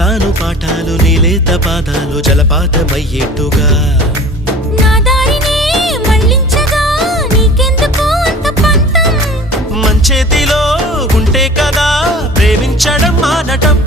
చెబుతాను పాఠాలు నీలేత పాదాలు జలపాతమయ్యేట్టుగా నా దారినే మళ్ళించగా నీకెందుకు అంత పంతం మంచేతిలో ఉంటే కదా ప్రేమించడం మానటం